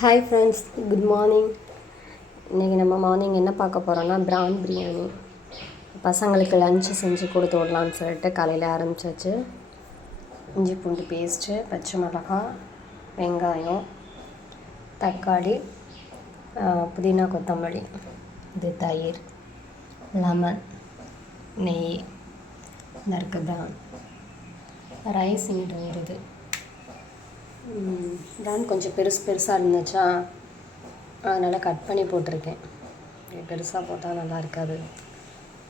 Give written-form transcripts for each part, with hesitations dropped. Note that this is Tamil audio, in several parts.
Hi friends, good morning. இன்றைக்கி நம்ம மார்னிங் என்ன பார்க்க போகிறோன்னா ப்ரான் பிரியாணி. பசங்களுக்கு லஞ்சு செஞ்சு கொடுத்து விடலான்னு சொல்லிட்டு காலையில் ஆரம்பிச்சாச்சு. இஞ்சி பூண்டு பேஸ்ட்டு, பச்சை மிளகாய், வெங்காயம், தக்காளி, புதினா கொத்தமல்லி, இது தயிர், லெமன், நெய், நறுக்கு ப்ரான், ரைஸ் இங்கிட்ட வருது. ப்ரான் கொஞ்சம் பெருசாக இருந்துச்சா, அதனால் கட் பண்ணி போட்டிருக்கேன். பெருசாக போட்டால் நல்லா இருக்காது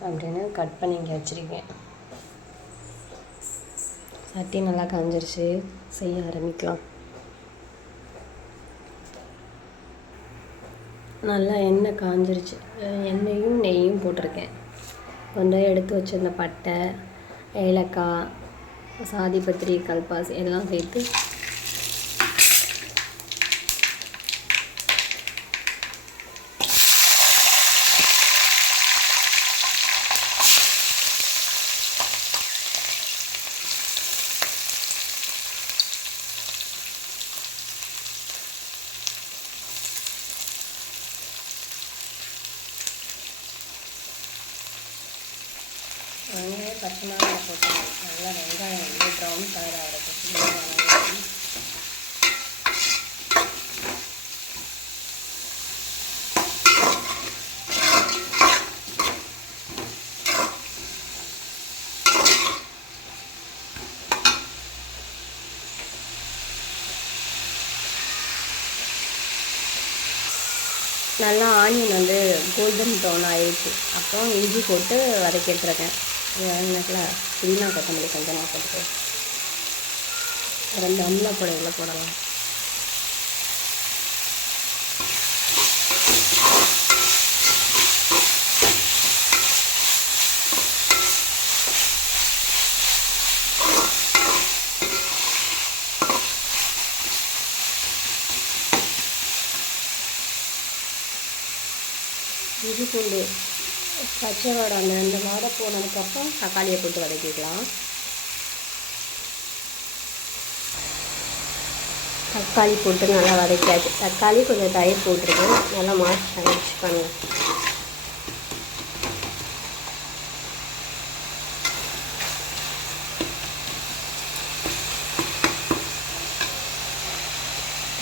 அப்படின்னு கட் பண்ணி இங்கே வச்சுருக்கேன். சட்டி நல்லா காஞ்சிருச்சு, செய்ய ஆரம்பிக்கலாம். நல்லா எண்ணெய் காஞ்சிருச்சு. எண்ணெயும் நெய்யும் போட்டிருக்கேன். கொஞ்சம் எடுத்து வச்சுருந்த பட்டை, ஏலக்காய், சாதிப்பத்திரி, கல்பாசி எல்லாம் சேர்த்து வெங்காயம் பச்சை மிளகாய் போட்டேன். நல்லா வெங்காயம் வந்து ப்ரௌன் கலராக இருக்கும். நல்லா ஆனியன் வந்து கோல்டன் ப்ரௌன் ஆயிடுச்சு. அப்புறம் இஞ்சி போட்டு வதக்கி எடுத்துருக்கேன். வதங்கினதுல புதினா கொத்தமல்லி கொஞ்சமாக போட்டுட்டு 2 அம்லா புடையில் போடலாம். இஞ்சி பூண்டு பச்சை வாடை அந்த 2 வாடை போனதுக்கப்புறம் தக்காளியை போட்டு வதக்கிக்கலாம். தக்காளி போட்டு நல்லா வதக்கியாச்சு. தக்காளி கொஞ்சம் தயிர் போட்டிருக்கேன். நல்லா மிக்ஸ் பண்ணுங்கள்.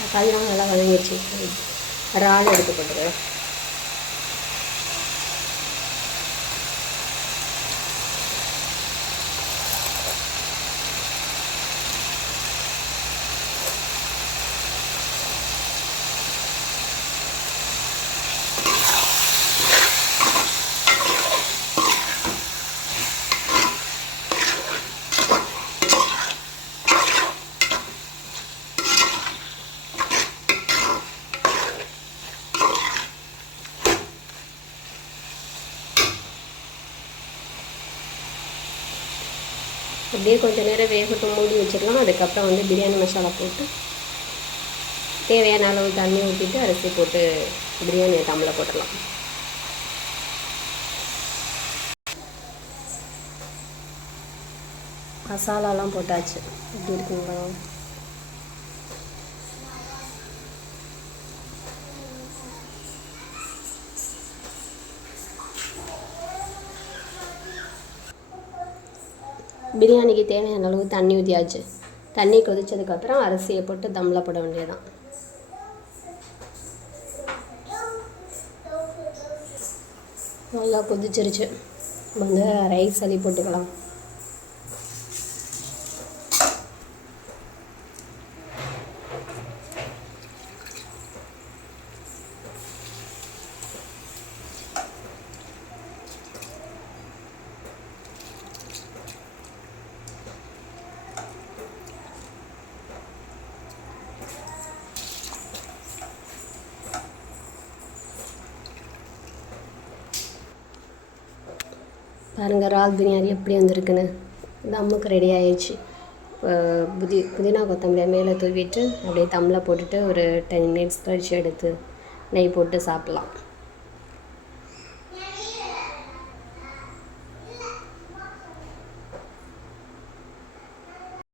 தக்காளிலாம் நல்லா வதங்கிடுச்சு. இறால் எடுத்து போட்டுருக்கேன். அப்படியே கொஞ்சம் நேரம் வேகட்டும், மூடி வச்சிடலாம். அதுக்கப்புறம் வந்து பிரியாணி மசாலா போட்டு தேவையான அளவு தண்ணி ஊற்றிட்டு அரிசி போட்டு பிரியாணியை தம்மில் போட்டுடலாம். மசாலாலாம் போட்டாச்சு. எப்படி இருக்குங்களா? பிரியாணிக்கு தேவையான அளவு தண்ணி ஊற்றியாச்சு. தண்ணி கொதிச்சதுக்கப்புறம் அரிசியை போட்டு தம்மில் போட வேண்டியதுதான். நல்லா கொதிச்சிருச்சு. வந்து ரைஸ் அள்ளி போட்டுக்கலாம். பாருங்கள், இறால் பிரியாணி எப்படி வந்திருக்குன்னு. தம்முக்கு ரெடி ஆயிடுச்சு. இப்போ புதினா கொத்தமல்லியை மேலே தூவிட்டு அப்படியே தம்மில் போட்டுட்டு ஒரு 10 மினிட்ஸ் கழிச்சு எடுத்து நெய் போட்டு சாப்பிட்லாம்.